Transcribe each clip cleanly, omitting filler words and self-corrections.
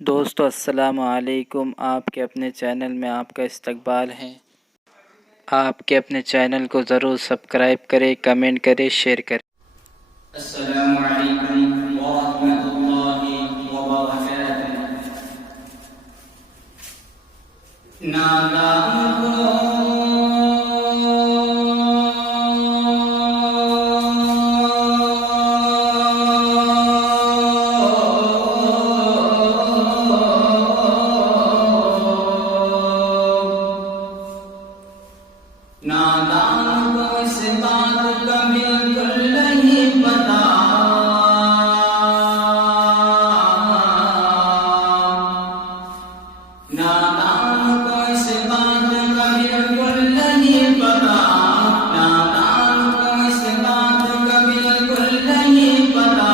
دوستو السلام علیکم۔ آپ کے اپنے چینل میں آپ کا استقبال ہے۔ آپ کے اپنے چینل کو ضرور سبسکرائب کریں، کمنٹ کریں، شیئر کریں۔ السلام علیکم ورحمۃ اللہ وبرکاتہ۔ نادان کو اس بات کا بالکل نہیں پتا، نادان کو اس بات کا بالکل نہیں پتا، نادان کو اس بات کا بالکل نہیں پتا۔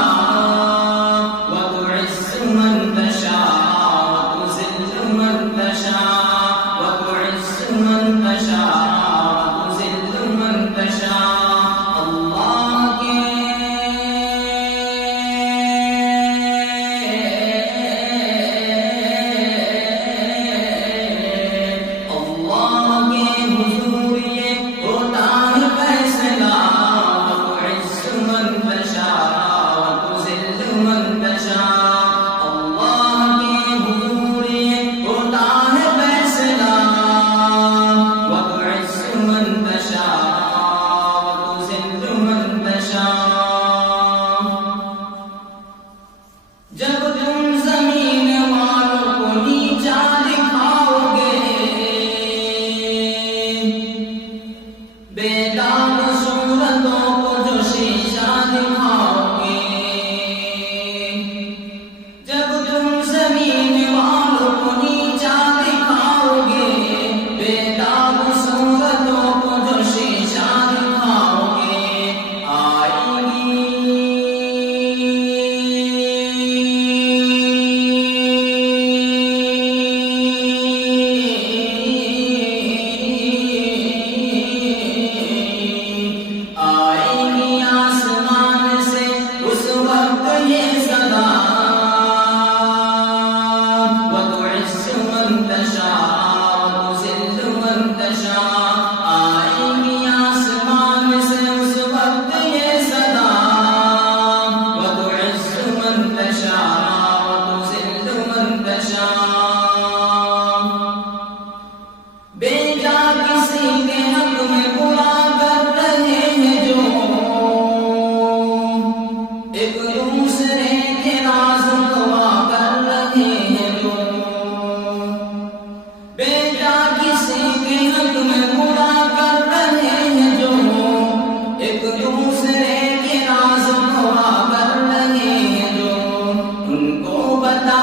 وَتُعِزُّ مَن تَشَاءُ وَتُذِلُّ مَن تَشَاءُ، وَتُعِزُّ مَن تَشَاءُ جب تم زمین والوں کو نیچا دکھاؤ گے، بے داغ صورتوں کو جو شیشہ دکھاؤ گے، جب تم زمین والوں کو نیچا دکھاؤ گے، بے داغ صورتوں کو جو شیشہ دکھاؤ گے، آئے گی آسمان سے اس وقت یہ صدا، وَتُعِزُّ مَن تَشَاءُ وَتُذِلُّ مَن تَشَاءُ، آئے گی آسمان سے اس وقت یہ صدا، وَتُعِزُّ مَن تَشَاءُ وَتُذِلُّ مَن تَشَاءُ۔ بے جا کسی کے حق میں برا کر رہے ہیں جو، ایک دوسرے کے راز گوا کر رہے ہیں جو، بے جا کسی کے حق میں برا کر رہے ہیں جو، ایک دوسرے کے راز گوا کر رہے ہیں جو، ان کو بتا